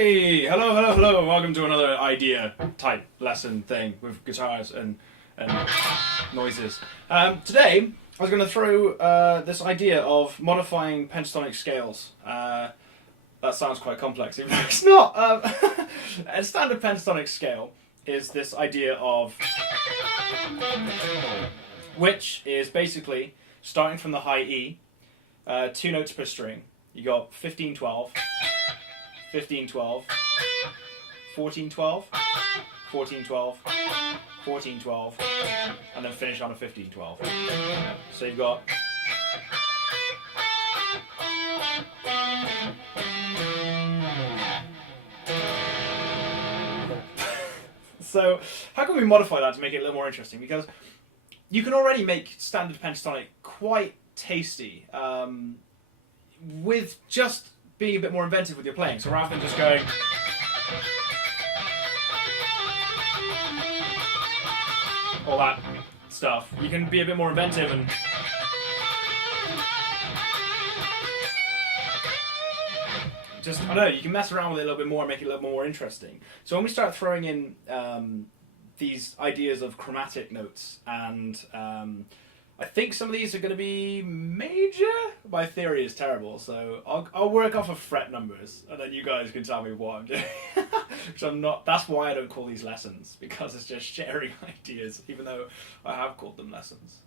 Hey, hello. Welcome to another idea type lesson thing with guitars and noises. Today, I was going to throw this idea of modifying pentatonic scales. That sounds quite complex, even though it's not. A standard pentatonic scale is this idea of, which is basically starting from the high E, 2 notes per string. You got 15-12. 15-12, 14-12, 14-12, 14-12, and then finish on a 15-12. So you've got so how can we modify that to make it a little more interesting? Because you can already make standard pentatonic quite tasty with just being a bit more inventive with your playing. So rather than just going all that stuff, you can be a bit more inventive and just, I don't know, you can mess around with it a little bit more and make it a little more interesting. So when we start throwing in these ideas of chromatic notes, and I think some of these are going to be major. My theory is terrible, so I'll work off of fret numbers, and then you guys can tell me what I'm doing. Which I'm not. That's why I don't call these lessons, because it's just sharing ideas, even though I have called them lessons.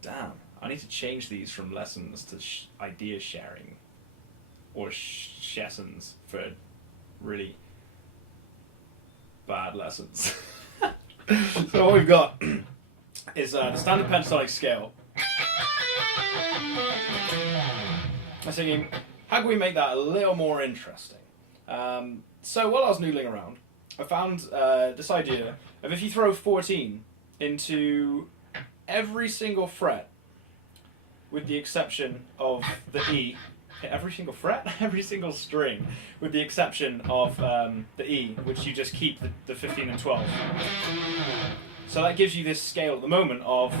Damn, I need to change these from lessons to idea sharing, or shessons for really bad lessons. So what we've got is the standard pentatonic scale. I was thinking, how can we make that a little more interesting? So while I was noodling around, I found this idea of if you throw 14 into every single fret, with the exception of the E, every single fret? Every single string, with the exception of the E, which you just keep the 15 and 12. So that gives you this scale at the moment of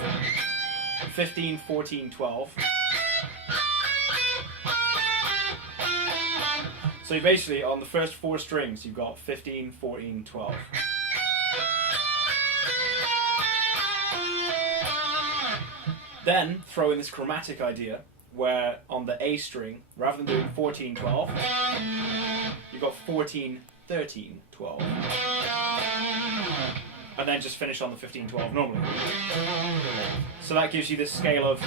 15, 14, 12. So you basically, on the first 4 strings, you've got 15, 14, 12. Then throw in this chromatic idea, where on the A string, rather than doing 14, 12, you've got 14, 13, 12. And then just finish on the 15-12 normally. So that gives you this scale of...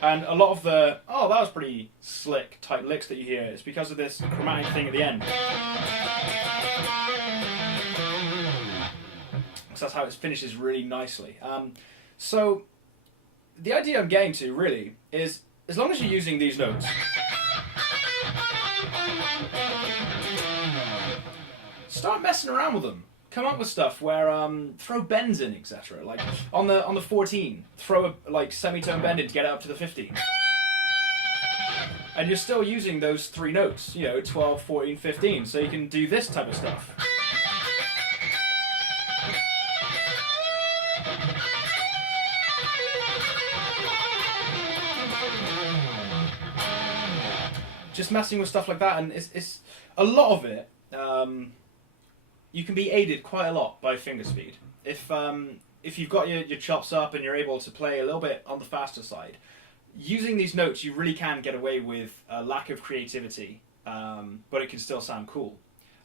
And a lot of the, oh, that was pretty slick type licks that you hear, it's because of this chromatic thing at the end. So that's how it finishes really nicely. So the idea I'm getting to, really, is as long as you're using these notes, start messing around with them. Come up with stuff where throw bends in, etc. Like on the 14, throw a like semitone bend in to get it up to the 15. And you're still using those 3 notes, 12, 14, 15, so you can do this type of stuff. Just messing with stuff like that, and it's a lot of it. You can be aided quite a lot by finger speed. If you've got your chops up and you're able to play a little bit on the faster side, using these notes you really can get away with a lack of creativity, but it can still sound cool.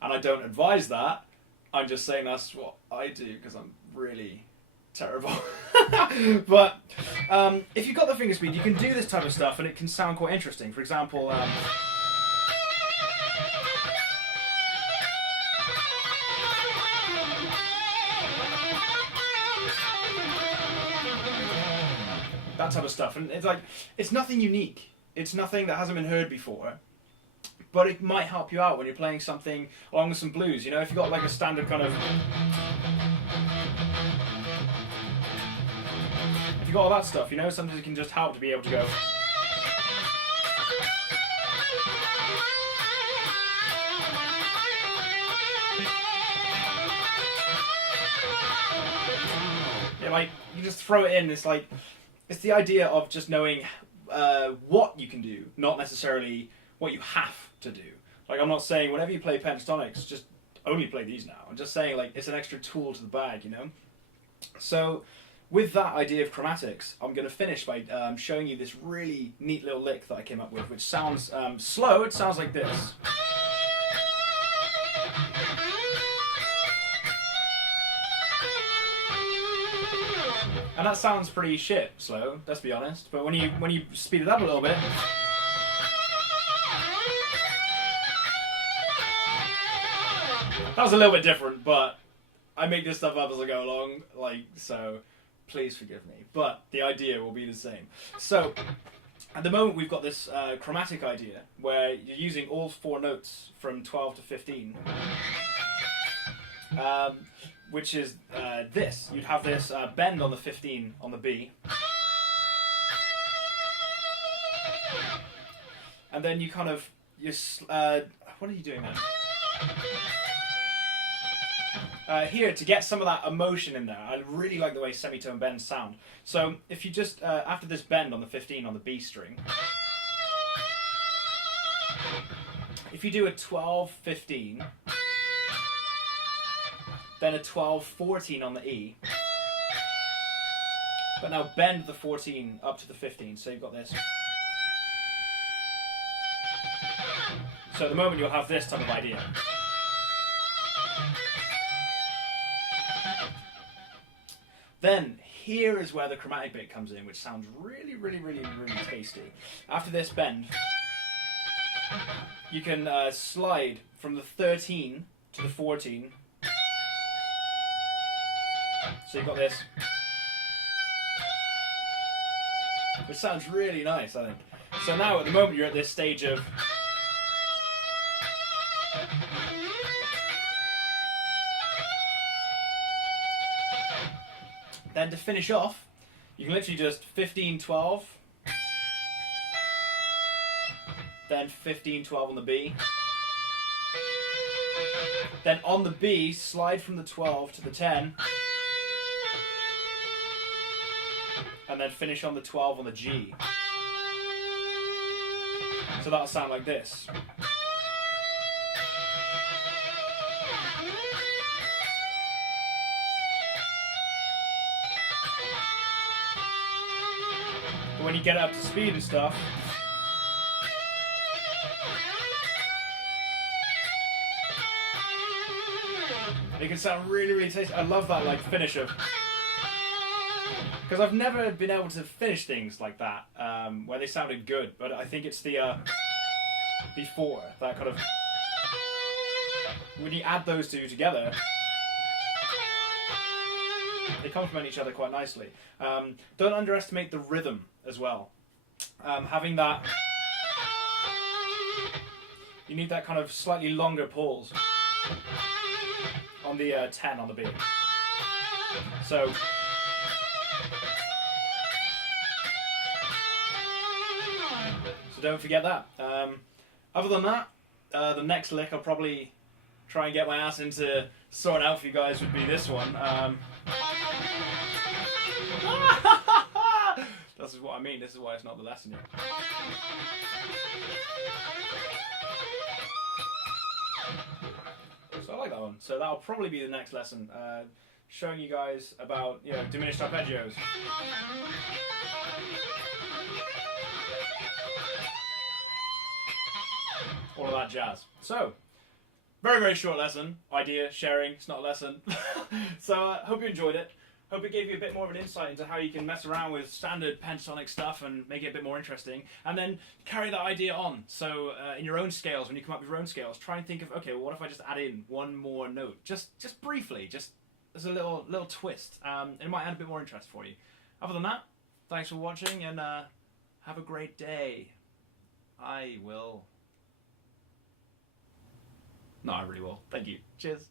And I don't advise that. I'm just saying that's what I do because I'm really terrible. But if you've got the finger speed, you can do this type of stuff and it can sound quite interesting. For example, that type of stuff, and it's like, it's nothing unique, it's nothing that hasn't been heard before, but it might help you out when you're playing something along with some blues. If you've got like a standard kind of, if you've got all that stuff, sometimes it can just help to be able to go. Yeah, like you just throw it in. It's like, it's the idea of just knowing what you can do, not necessarily what you have to do. Like, I'm not saying whenever you play pentatonics, just only play these now. I'm just saying, like, it's an extra tool to the bag, you know? So, with that idea of chromatics, I'm going to finish by showing you this really neat little lick that I came up with, which sounds slow. It sounds like this. And that sounds pretty shit slow, let's be honest. But when you speed it up a little bit, that was a little bit different, but I make this stuff up as I go along, like, so please forgive me. But the idea will be the same. So, at the moment we've got this chromatic idea, where you're using all 4 notes from 12 to 15. Which is this. You'd have this bend on the 15 on the B. And then you kind of, what are you doing now? Here, to get some of that emotion in there, I really like the way semitone bends sound. So if you just, after this bend on the 15 on the B string, if you do a 12-15, then a 12-14 on the E, but now bend the 14 up to the 15, so you've got this. So at the moment you'll have this type of idea. Then here is where the chromatic bit comes in, which sounds really, really, really, really tasty. After this bend, you can slide from the 13 to the 14. So you've got this, which sounds really nice, I think. So now at the moment you're at this stage of then to finish off, you can literally just 15-12, then 15-12 on the B. Then on the B, slide from the 12 to the 10. And then finish on the 12 on the G. So that'll sound like this. But when you get it up to speed and stuff, it can sound really, really tasty. I love that, like, finish of, because I've never been able to finish things like that where they sounded good, but I think it's the before that kind of, when you add those two together, they complement each other quite nicely. Don't underestimate the rhythm as well. Having that, you need that kind of slightly longer pause on the 10 on the B. So don't forget that. Other than that, the next lick I'll probably try and get my ass into sorting out for you guys would be this one. This is what I mean. This is why it's not the lesson yet. So I like that one. So that'll probably be the next lesson, showing you guys about, you know, diminished arpeggios. All of that jazz. So, very, very short lesson. Idea, sharing, it's not a lesson. So, hope you enjoyed it. Hope it gave you a bit more of an insight into how you can mess around with standard pentatonic stuff and make it a bit more interesting. And then carry that idea on. So, in your own scales, when you come up with your own scales, try and think of, okay, well, what if I just add in one more note? Just briefly, just as a little twist. And it might add a bit more interest for you. Other than that, thanks for watching and have a great day. I will... No, I really will. Thank you. Cheers.